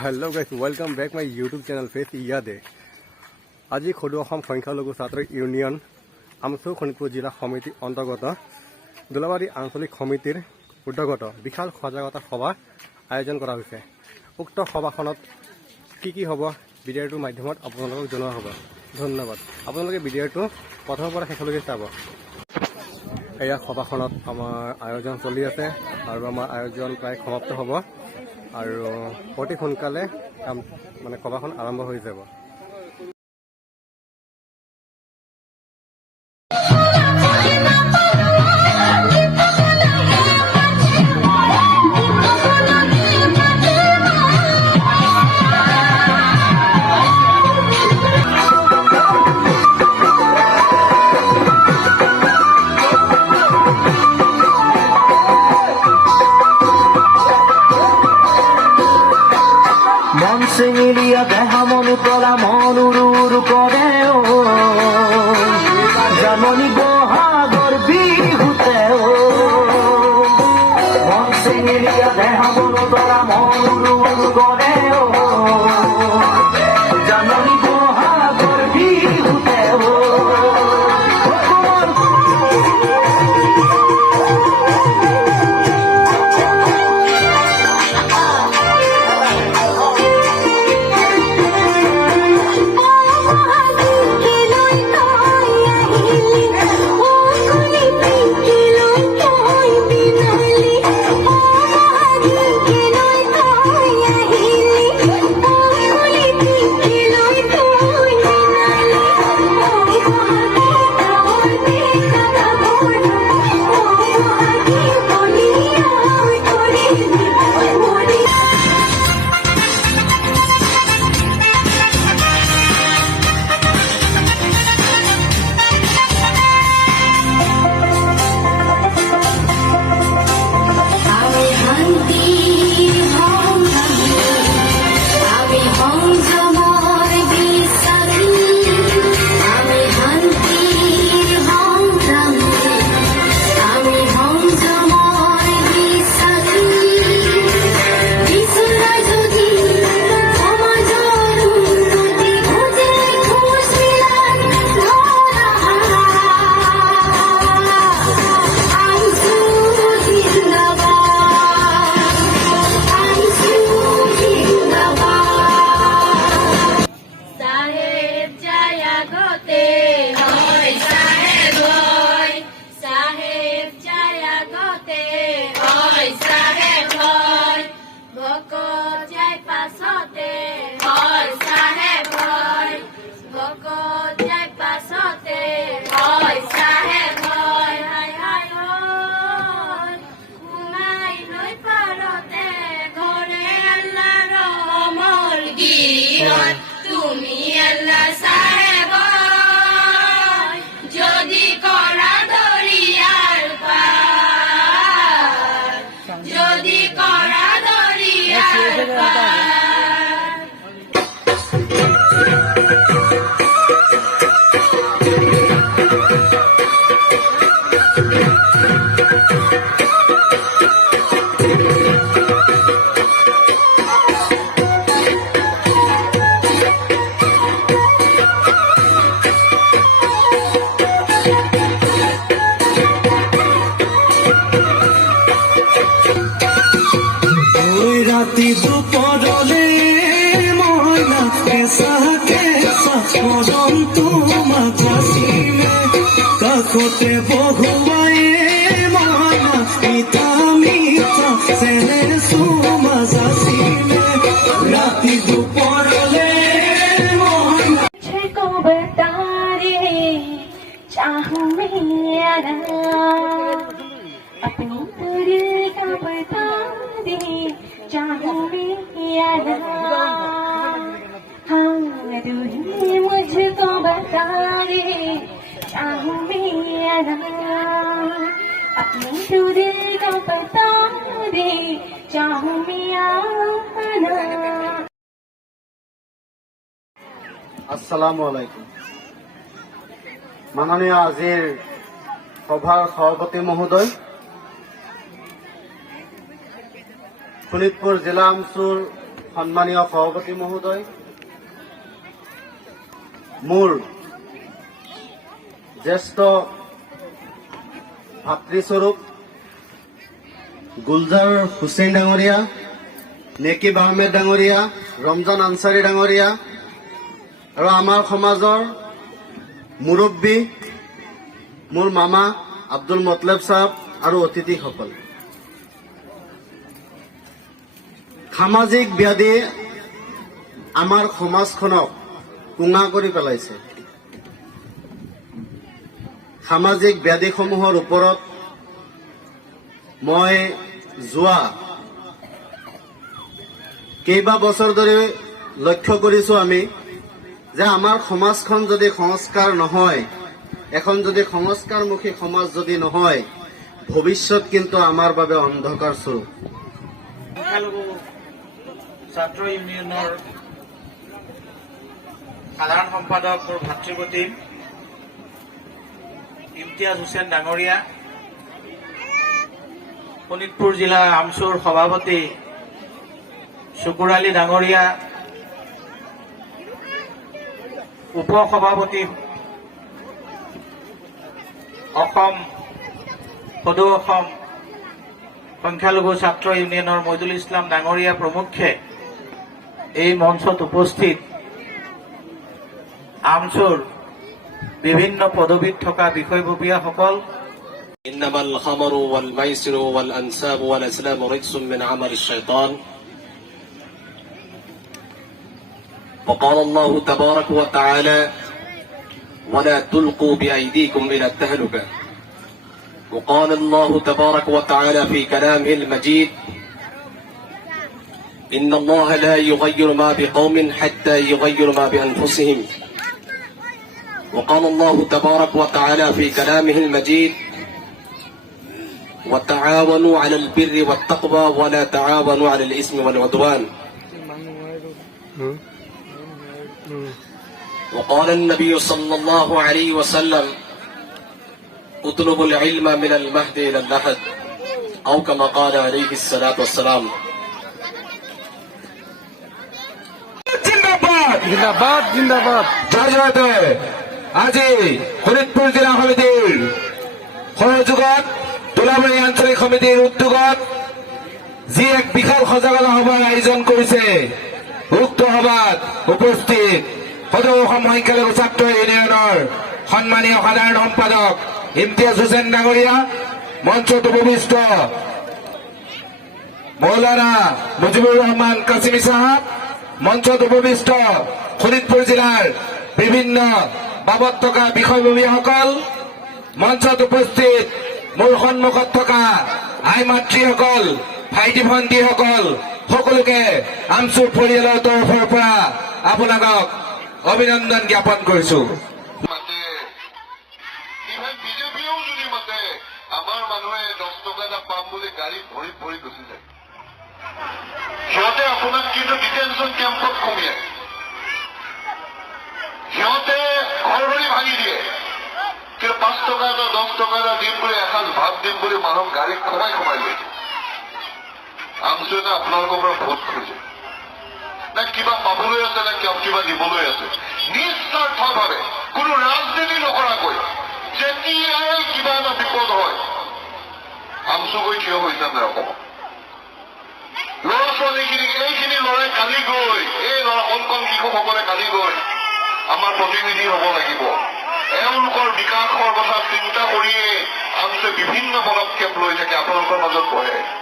Hello guys, welcome back my YouTube channel Face Iyade. আজি খোদ অসম সংখ্যালঘু ছাত্ৰ ইউনিয়ন আমচু শোণিতপুৰ জিলা সমিতি অন্তৰ্গত দোলাবাৰী আঞ্চলিক সমিতিৰ উদ্যোগত বিশাল সজাগতা সভা আয়োজন কৰা হৈছে। উক্ত সভাখনত কি হ'ব ভিডিঅ'টোৰ মাধ্যমত আপোনালোকক জনোৱা হ'ব। ধন্যবাদ। আপোনালোকে ভিডিঅ'টো প্ৰথমৰ পৰা শেষলৈকে চাব। এয়া সভাখনত আমাৰ আয়োজন চলি আছে আৰু আমাৰ আয়োজন প্ৰায় সমাপ্ত হ'ব আৰু অতি সোনকালে সভাখন আৰম্ভ হৈ যাব। Singlia deja monutola monururu coreo Jamoni boha gorbi huteo Singlia deja monutola monururu coreo Jamoni boha gorbi huteo রাতি দুপরলে ময়না কেসা কেসা মরণ তোমার কাশিমে কাখতে বহুয়ায়ে ময়না মিঠা মিঠা সেনে সুমা জাসিমে রাতি দুপরলে ময়না को बता रे चाहूं मेरा अपनी दिल का बता दे चाहूं मेरा हाँ तू ही मुझको बता रे चाहूं मेरा अपनी दिल का बता दे चाहूं मेरा আসসালামু আলাইকুম। মাননীয় আজিৰ সভাৰ সভাপতি মহোদয়, শোণিতপুৰ জিলা আমচুৰ সন্মানীয় সভাপতি মহোদয়, মোৰ জ্যেষ্ঠ ভাতৃস্বৰূপ গুলজাৰ হুছেইন ডাঙৰীয়া, নেকিব আহমেদ ডাঙৰীয়া, ৰমজান আনচাৰী ডাঙৰীয়া আৰু আমাৰ সমাজৰ মুৰব্বী মোৰ মামা আব্দুল মতলেব চাহাব আৰু অতিথিসকল। সামাজিক ব্যাধি আমাৰ সমাজখনক কোঙা কৰি পেলাইছে। সামাজিক ব্যাধিসমূহৰ ওপৰত মই যোৱা কেইবা বছৰ ধৰি লক্ষ্য কৰিছো আমি যে আমাৰ সমাজখন যদি সংস্কাৰ নহয়, এখন যদি সংস্কাৰমুখী সমাজ যদি নহয়, ভৱিষ্যত কিন্তু আমাৰ বাবে অন্ধকাৰ স্বৰূপ। সংখ্যালঘু ছাত্ৰ ইউনিয়নৰ সাধাৰণ সম্পাদক মোৰ ভাতৃপতি ইমতিয়াজ হুছেইন ডাঙৰীয়া, শোণিতপুৰ জিলা আমচুৰ সভাপতি শুকুৰ আলী ডাঙৰীয়া, উপ সভাপতি অসম সদৌ অসম সংখ্যালঘু ছাত্ৰ ইউনিয়নৰ মইদুল ইছলাম ডাঙৰীয়া প্ৰমুখ্যে এই মঞ্চত উপস্থিত আমচুৰ বিভিন্ন পদবীত থকা বিষয়ববীয়াসকল, إنما الخمر والميسر والأنساب والأزلام رجس من عمل الشيطان. وقال الله تبارك وتعالى ولا تلقوا بأيديكم إلى التهلكة. وقال الله تبارك وتعالى في كلامه المجيد إن الله لا يغير ما بقوم حتى يغيروا ما بأنفسهم. وقال الله تبارك وتعالى في كلامه المجيد وتعاونوا على البر والتقوى ولا تعاونوا على الإثم والعدوان. وقال النبي صلى الله عليه وسلم اطلبوا العلم من المهد إلى اللحد أو كما قال عليه الصلاة والسلام. জিন্দাবাদ জিন্দাবাদ। জয়তে আজি শোণিতপুৰ জিলা সমিতিৰ সহযোগত তোলাবাৰী আঞ্চলিক সমিতিৰ উদ্যোগত যি এক বিশাল সজাগতা সভাৰ আয়োজন কৰিছে, উক্ত সভাত উপস্থিত সদৌ অসম সংখ্যালঘু ছাত্ৰ ইউনিয়নৰ সন্মানীয় সাধাৰণ সম্পাদক ইমতিয়াজ হুছেইন ডাঙৰীয়া, মঞ্চত উপবিষ্ট মৌলানা মুজিবুৰ ৰহমান কাছিমি চাহাব, মঞ্চত উপবিষ্ট শোণিতপুৰ জিলাৰ বিভিন্ন বাবদ থকা বিষয়ববীয়াসকল, মঞ্চত উপস্থিত মোৰ সন্মুখত থকা আই মাতৃসকল, ভাইটি ভণ্টিসকল, সকলোকে আমচুৰ পৰিয়ালৰ তৰফৰ পৰা আপোনালোকক অভিনন্দন জ্ঞাপন কৰিছো। মাতে ইভেন বিজেপিয়েও যদি মাতে, আমাৰ মানুহে 10 টকা এটা পাম বুলি গাড়ী ভৰি ভৰি গুচি যায়। সিহঁতে আপোনাক কিন্তু ডিটেনশ্যন কেম্পত কমিয়ায়, সিহঁতে ঘৰ ধৰি ভাঙি দিয়ে, কিন্তু 5 টকা এটা 10 টকা এটা দিম বুলি, এসাঁজ ভাত দিম বুলি মানুহক গাড়ীত সোমাই সোমাই লৈ যায়। আমচুৱে না আপোনালোকৰ পৰা ভোট খোজে, না কিবা পাবলৈ আছে, না কিবা দিবলৈ আছে, নিস্বাৰ্থভাৱে কোনো ৰাজনীতি নকৰাকৈ যেতিয়াই কিবা এটা বিপদ হয় আমচু গৈ থিয় হৈ যাম অসমত। ল'ৰা ছোৱালীখিনিক, এইখিনি ল'ৰাই কালি গৈ, এই কণ কণ শিশুসকলে কালি গৈ আমাৰ প্ৰতিনিধি হ'ব লাগিব। এওঁলোকৰ বিকাশৰ কথা চিন্তা কৰিয়ে আমচুৱে বিভিন্ন পদক্ষেপ লৈ থাকে, আপোনালোকৰ মাজত বহে।